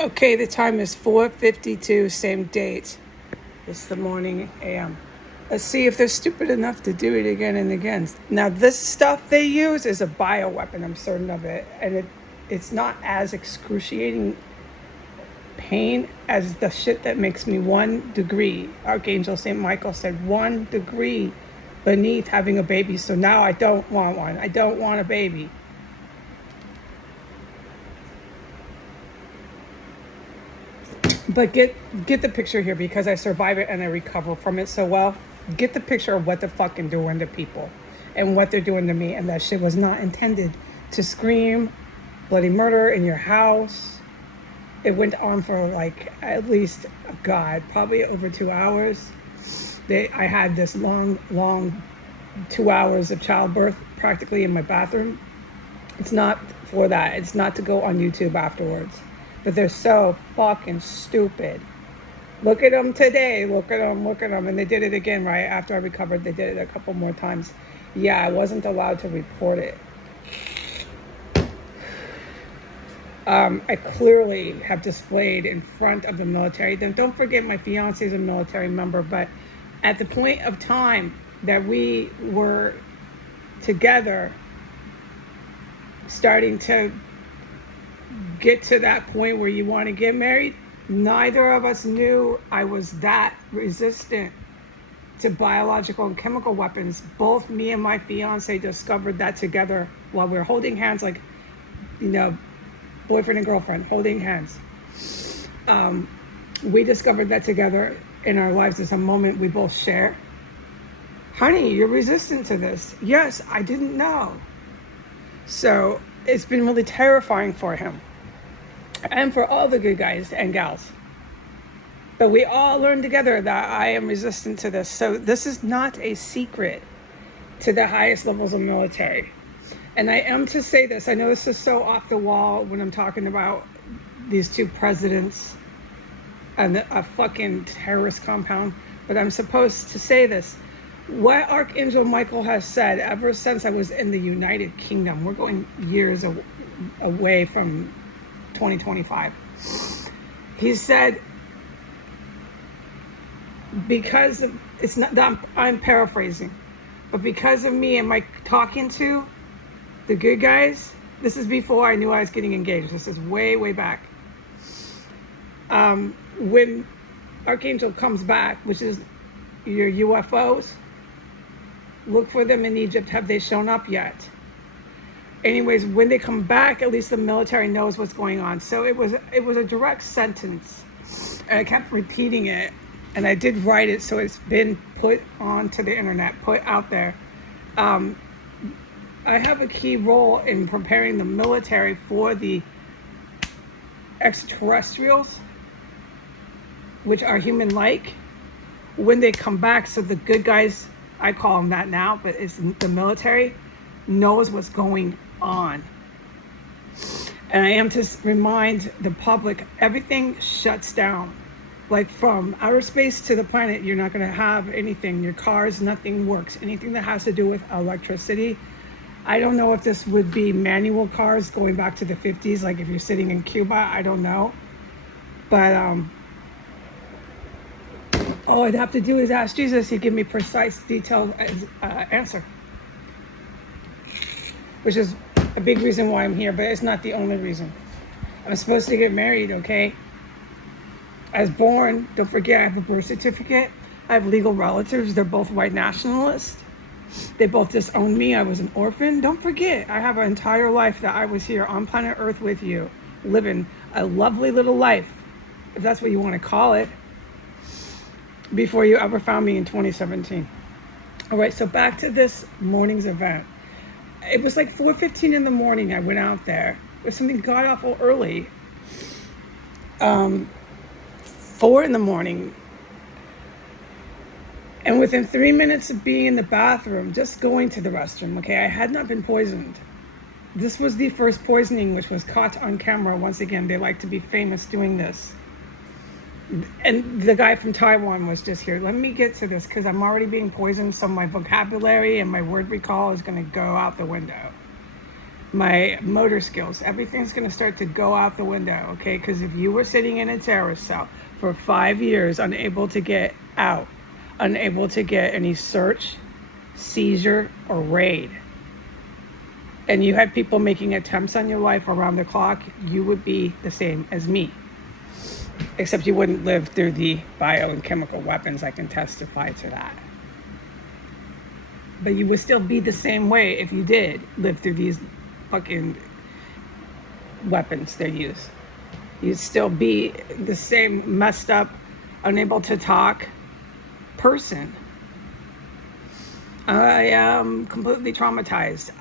Okay, the time is 4:52, same date. It's the morning AM. Let's see if they're stupid enough to do it again and again. Now, this stuff they use is a bioweapon, I'm certain of it. And it's not as excruciating pain as the shit that makes me 1 degree. Archangel St. Michael said 1 degree beneath having a baby. So now I don't want one. I don't want a baby. But get the picture here, because I survive it and I recover from it so well. Get the picture of what they're fucking doing to people and what they're doing to me. And that shit was not intended to scream bloody murder in your house. It went on for like at least, God, probably over 2 hours. I had this long 2 hours of childbirth practically in my bathroom. It's not for that. It's not to go on YouTube afterwards. But they're so fucking stupid. Look at them today. Look at them. And they did it again right after I recovered. They did it a couple more times. Yeah, I wasn't allowed to report it. I clearly have displayed in front of the military. Then don't forget my fiance is a military member. But at the point of time that we were together, starting to get to that point where you want to get married, neither of us knew I was that resistant to biological and chemical weapons. Both me and my fiance discovered that together while we were holding hands, like, boyfriend and girlfriend holding hands. We discovered that together in our lives. It's a moment we both share. Honey, you're resistant to this. Yes, I didn't know. So it's been really terrifying for him and for all the good guys and gals. But we all learned together that I am resistant to this. So this is not a secret to the highest levels of military. And I am to say this. I know this is so off the wall when I'm talking about these two presidents and a fucking terrorist compound, but I'm supposed to say this. What Archangel Michael has said ever since I was in the United Kingdom, we're going years away from 2025. He said, because of, it's not, I'm paraphrasing, but because of me and my talking to the good guys, this is before I knew I was getting engaged. This is way, way back. When Archangel comes back, which is your UFOs, look for them in Egypt. Have they shown up yet? Anyways, when they come back, at least the military knows what's going on. So it was a direct sentence. And I kept repeating it. And I did write it, so it's been put onto the internet, put out there. I have a key role in preparing the military for the extraterrestrials, which are human-like, when they come back. So the good guys, I call them that now, but it's the military, knows what's going on. And I am to remind the public, everything shuts down. Like from outer space to the planet, you're not going to have anything. Your cars, nothing works. Anything that has to do with electricity. I don't know if this would be manual cars going back to the 50s, like if you're sitting in Cuba, I don't know. But all I'd have to do is ask Jesus. He'd give me precise, detailed answer. Which is a big reason why I'm here, but it's not the only reason. I'm supposed to get married, okay? I was born, don't forget, I have a birth certificate. I have legal relatives. They're both white nationalists. They both disowned me. I was an orphan. Don't forget, I have an entire life that I was here on planet Earth with you, living a lovely little life, if that's what you want to call it, before you ever found me in 2017. All right, so back to this morning's event. It was like 4:15 in the morning. I went out there. It was something god-awful early. 4 in the morning. And within 3 minutes of being in the bathroom, just going to the restroom, okay, I had not been poisoned. This was the first poisoning which was caught on camera. Once again, they like to be famous doing this. And the guy from Taiwan was just here. Let me get to this because I'm already being poisoned, so my vocabulary and my word recall is going to go out the window. my motor skills. Everything's going to start to go out the window, okay? Because if you were sitting in a terrorist cell for 5 years, unable to get out, unable to get any search, seizure, or raid, and you had people making attempts on your life around the clock, you would be the same as me. Except you wouldn't live through the bio and chemical weapons. I can testify to that. But you would still be the same way if you did live through these fucking weapons they use. You'd still be the same messed up, unable to talk person. I am completely traumatized.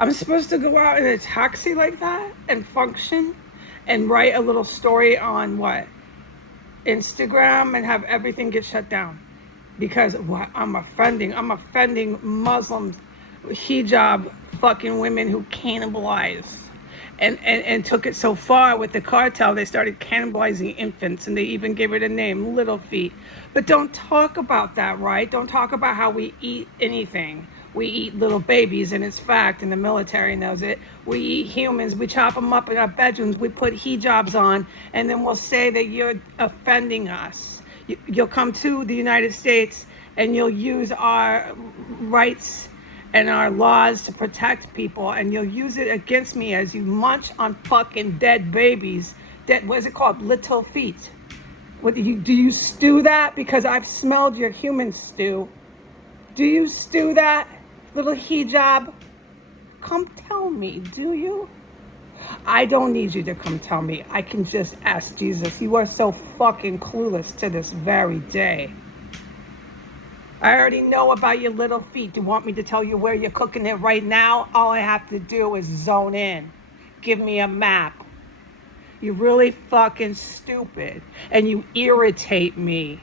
I'm supposed to go out in a taxi like that and function and write a little story on what? Instagram and have everything get shut down because what? I'm offending Muslims, hijab fucking women who cannibalize and took it so far with the cartel they started cannibalizing infants, and they even gave it a name, Little Feet. But don't talk about that, right? Don't talk about how we eat anything. We eat little babies, and it's fact, and the military knows it. We eat humans. We chop them up in our bedrooms. We put hijabs on, and then we'll say that you're offending us. You'll come to the United States, and you'll use our rights and our laws to protect people, and you'll use it against me as you munch on fucking dead babies. What is it called? Little feet. What do you stew that? Because I've smelled your human stew. Do you stew that, little hijab? Come tell me, do you? I don't need you to come tell me. I can just ask Jesus. You are so fucking clueless to this very day. I already know about your little feet. Do you want me to tell you where you're cooking it right now? All I have to do is zone in. Give me a map. You're really fucking stupid. And you irritate me.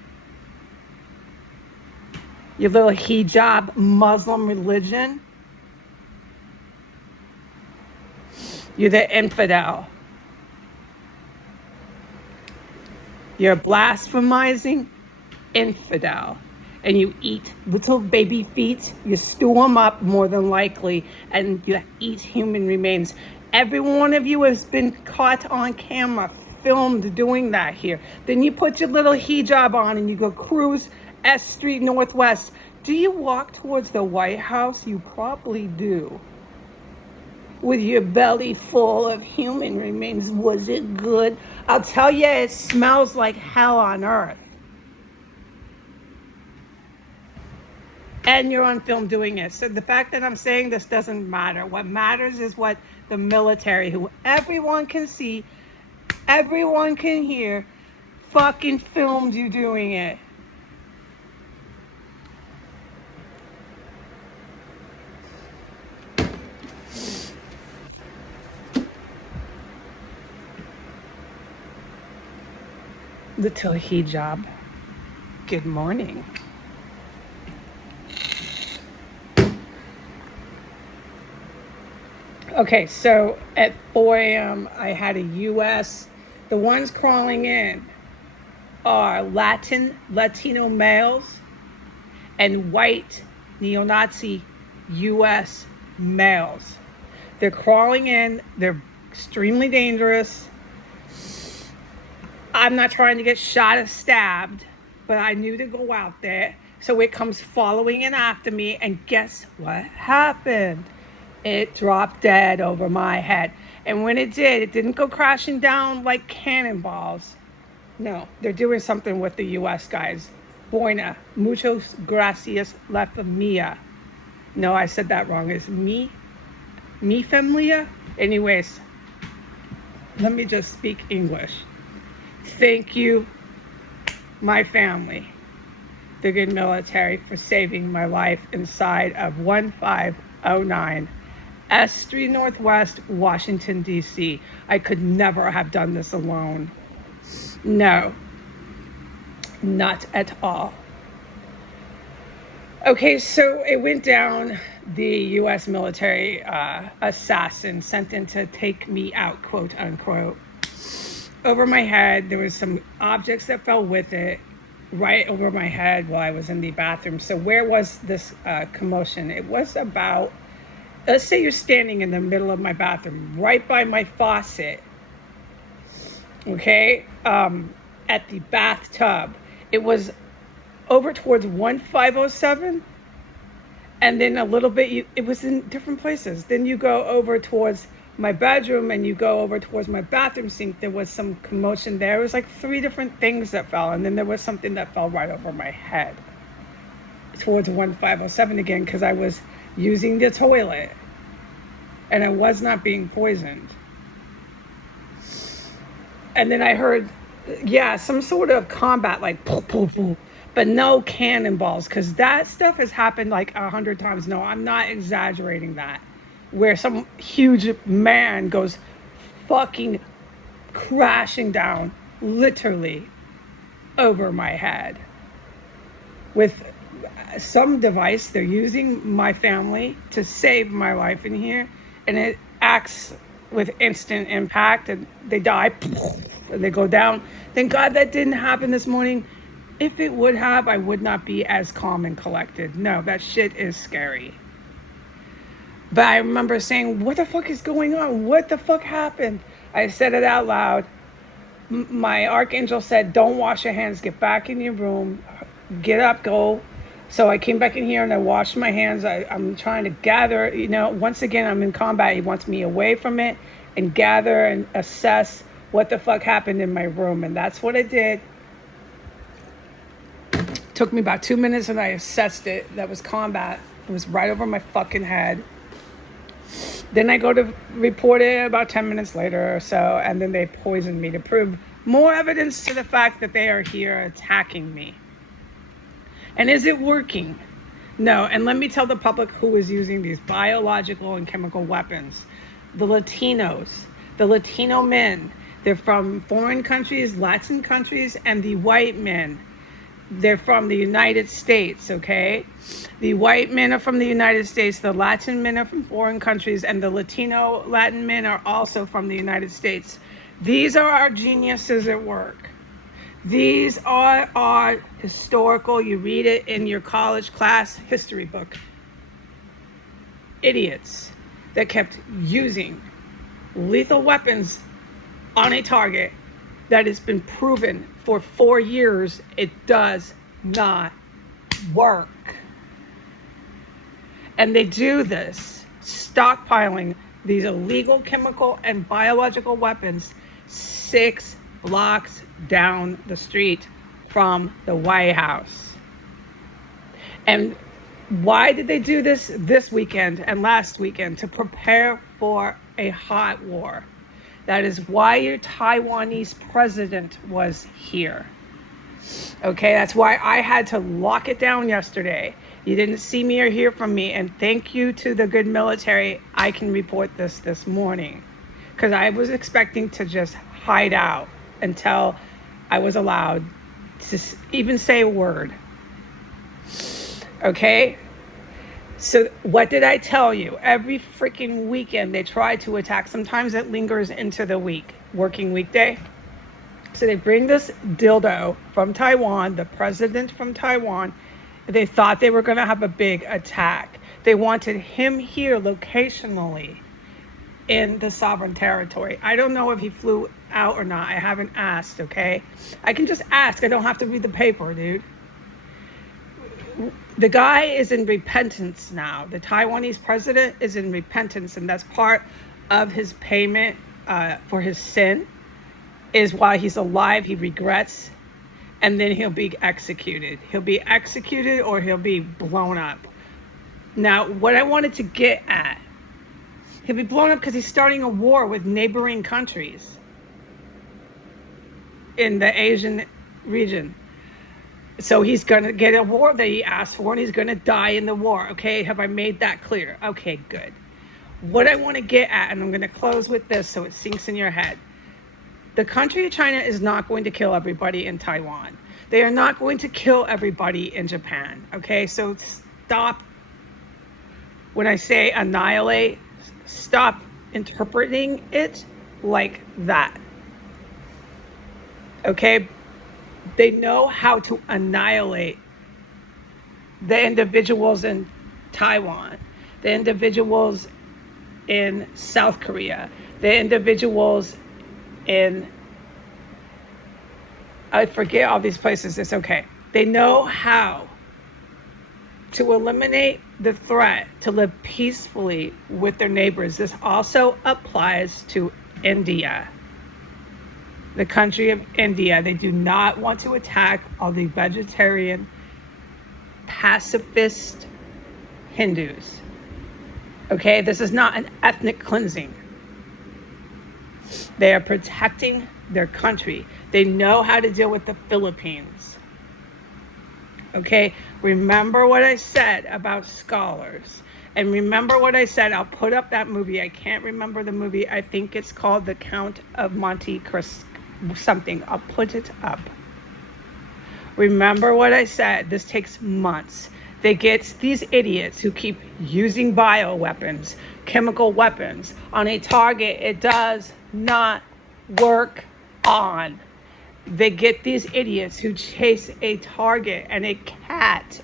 Your little hijab Muslim religion. You're the infidel. You're a blasphemizing infidel. And you eat little baby feet, you stew them up more than likely, and you eat human remains. Every one of you has been caught on camera, filmed doing that here. Then you put your little hijab on and you go cruise S Street Northwest. Do you walk towards the White House? You probably do. With your belly full of human remains. Was it good? I'll tell you, it smells like hell on earth. And you're on film doing it. So the fact that I'm saying this doesn't matter. What matters is what the military, who everyone can see, everyone can hear, fucking filmed you doing it. Little hijab. Good morning. Okay, so at 4 a.m., I had a U.S. The ones crawling in are Latino males and white neo-Nazi U.S. males. They're crawling in. They're extremely dangerous. I'm not trying to get shot or stabbed, but I knew to go out there. So it comes following in after me, and guess what happened? It dropped dead over my head. And when it did, it didn't go crashing down like cannonballs. No, they're doing something with the U.S. guys. Buena, muchos gracias, la familia. No, I said that wrong. It's mi familia? Anyways, let me just speak English. Thank you, my family, the good military, for saving my life inside of 1509 S Street Northwest, Washington, D.C. I could never have done this alone. No, not at all. Okay, so it went down. The U.S. military assassin sent in to take me out, quote unquote. Over my head, there was some objects that fell with it. right over my head while I was in the bathroom. So where was this commotion? It was about, let's say you're standing in the middle of my bathroom, right by my faucet, okay, at the bathtub. It was over towards 1507, and then a little bit, it was in different places. Then you go over towards my bedroom and you go over towards my bathroom sink. There was some commotion there. It was like 3 different things that fell, and then there was something that fell right over my head towards 1507 again, because I was using the toilet and I was not being poisoned. And then I heard, yeah, some sort of combat, like poof, poof, poof, but no cannonballs, because that stuff has happened like 100 times. No, I'm not exaggerating that. Where some huge man goes fucking crashing down, literally over my head with some device. They're using my family to save my life in here, and it acts with instant impact, and they die and they go down. Thank God that didn't happen this morning. If it would have, I would not be as calm and collected. No, that shit is scary. But I remember saying, what the fuck is going on? What the fuck happened? I said it out loud. My archangel said, don't wash your hands. Get back in your room. Get up, go. So I came back in here and I washed my hands. I'm trying to gather, once again, I'm in combat. He wants me away from it and gather and assess what the fuck happened in my room. And that's what I did. Took me about 2 minutes and I assessed it. That was combat. It was right over my fucking head. Then I go to report it about 10 minutes later or so, and then they poisoned me to prove more evidence to the fact that they are here attacking me. And is it working? No. And let me tell the public who is using these biological and chemical weapons. The Latinos, the Latino men. They're from foreign countries, Latin countries, and the white men. They're from the United States, okay? The white men are from the United States, the Latin men are from foreign countries, and the Latino Latin men are also from the United States. These are our geniuses at work. These are our historical, you read it in your college class history book, idiots that kept using lethal weapons on a target that has been proven for 4 years it does not work. And they do this, stockpiling these illegal chemical and biological weapons 6 blocks down the street from the White House. And why did they do this weekend and last weekend? To prepare for a hot war. That is why your Taiwanese president was here. Okay, that's why I had to lock it down yesterday. You didn't see me or hear from me, and thank you to the good military. I can report this morning, because I was expecting to just hide out until I was allowed to even say a word. Okay? So what did I tell you? Every freaking weekend they try to attack. Sometimes it lingers into the week, working weekday. So they bring this dildo from Taiwan, the president from Taiwan. They thought they were going to have a big attack. They wanted him here locationally in the sovereign territory. I don't know if he flew out or not. I haven't asked, okay? I can just ask. I don't have to read the paper, dude. The guy is in repentance now. The Taiwanese president is in repentance, and that's part of his payment for his sin, is while he's alive, he regrets, and then he'll be executed. He'll be executed or he'll be blown up. Now, what I wanted to get at, he'll be blown up because he's starting a war with neighboring countries in the Asian region. So he's going to get a war that he asked for, and he's going to die in the war. Okay, have I made that clear? Okay, good. What I want to get at, and I'm going to close with this so it sinks in your head. The country of China is not going to kill everybody in Taiwan. They are not going to kill everybody in Japan. Okay, so stop. When I say annihilate, stop interpreting it like that. Okay? They know how to annihilate the individuals in Taiwan, the individuals in South Korea, the individuals in, I forget all these places, it's okay. They know how to eliminate the threat to live peacefully with their neighbors. This also applies to India, the country of India. They do not want to attack all the vegetarian, pacifist Hindus. Okay, this is not an ethnic cleansing. They are protecting their country. They know how to deal with the Philippines. Okay, remember what I said about scholars. And remember what I said, I'll put up that movie. I can't remember the movie. I think it's called The Count of Monte Cristo something. I'll put it up. Remember what I said. This takes months. They get these idiots who keep using bioweapons, chemical weapons on a target it does not work on. They get these idiots who chase a target and a cat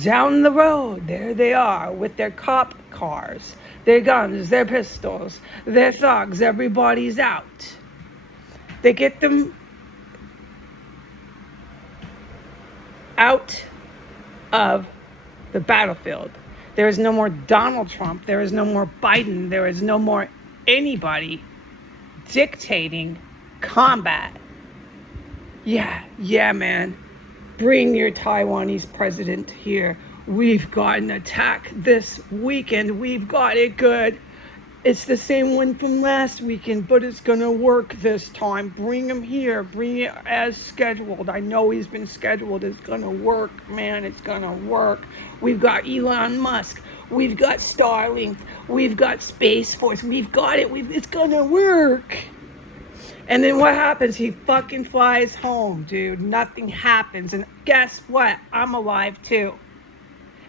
down the road. There they are with their cop cars, their guns, their pistols, their thugs. Everybody's out. They get them out of the battlefield. There is no more Donald Trump. There is no more Biden. There is no more anybody dictating combat. Yeah, man. Bring your Taiwanese president here. We've got an attack this weekend. We've got it good. It's the same one from last weekend, but it's gonna work this time. Bring him here. Bring it as scheduled. I know he's been scheduled. It's gonna work, man. It's gonna work. We've got Elon Musk. We've got Starlink. We've got Space Force. We've got it. It's gonna work. And then what happens? He fucking flies home, dude. Nothing happens. And guess what? I'm alive too.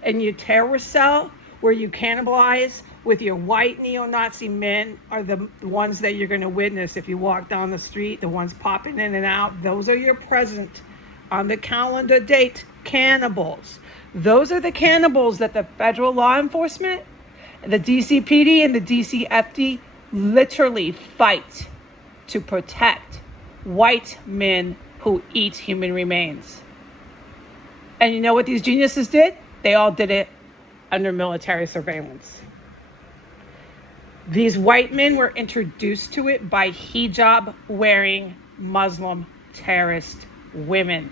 And your terrorist cell, where you cannibalize with your white neo-Nazi men, are the ones that you're going to witness if you walk down the street, the ones popping in and out. Those are your present on the calendar date cannibals. Those are the cannibals that the federal law enforcement, the DCPD and the DCFD literally fight to protect white men who eat human remains. And you know what these geniuses did? They all did it under military surveillance. These white men were introduced to it by hijab-wearing Muslim terrorist women.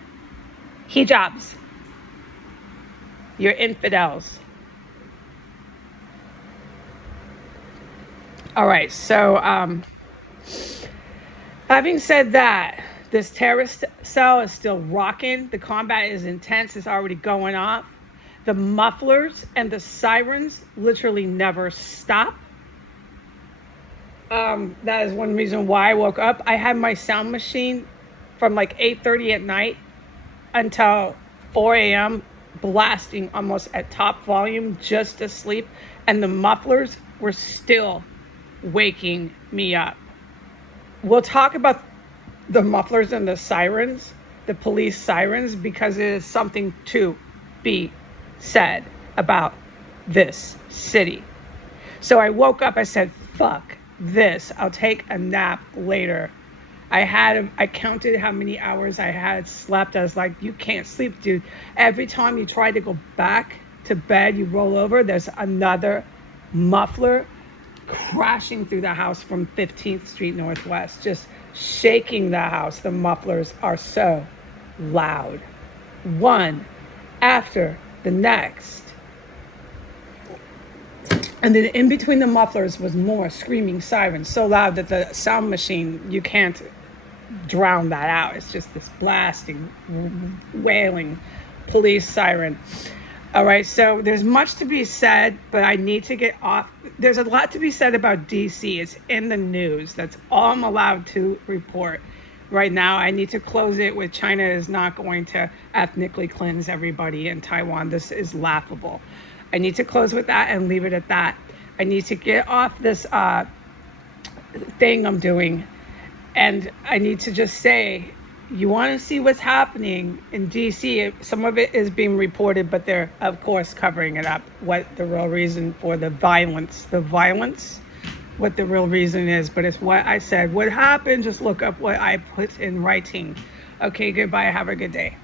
Hijabs. You're infidels. All right, so having said that, this terrorist cell is still rocking. The combat is intense. It's already going off. The mufflers and the sirens literally never stop. That is one reason why I woke up. I had my sound machine from like 8:30 at night until 4 a.m. blasting almost at top volume just to sleep. And the mufflers were still waking me up. We'll talk about the mufflers and the sirens, the police sirens, because it is something to be said about this city. So I woke up, I said, fuck this. I'll take a nap later. I counted how many hours I had slept. I was like, you can't sleep, dude. Every time you try to go back to bed, you roll over, there's another muffler crashing through the house from 15th Street Northwest, just shaking the house. The mufflers are so loud. One after the next. And then in between the mufflers was more screaming sirens, so loud that the sound machine, you can't drown that out. It's just this blasting, wailing police siren. All right, so there's much to be said, but I need to get off. There's a lot to be said about DC. It's in the news. That's all I'm allowed to report right now. I need to close it with China is not going to ethnically cleanse everybody in Taiwan. This is laughable. I need to close with that and leave it at that. I need to get off this thing I'm doing. And I need to just say, You want to see what's happening in DC. Some of it is being reported, but they're, of course, covering it up. What the real reason for the violence, what the real reason is. But it's what I said. What happened? Just look up what I put in writing. Okay, goodbye. Have a good day.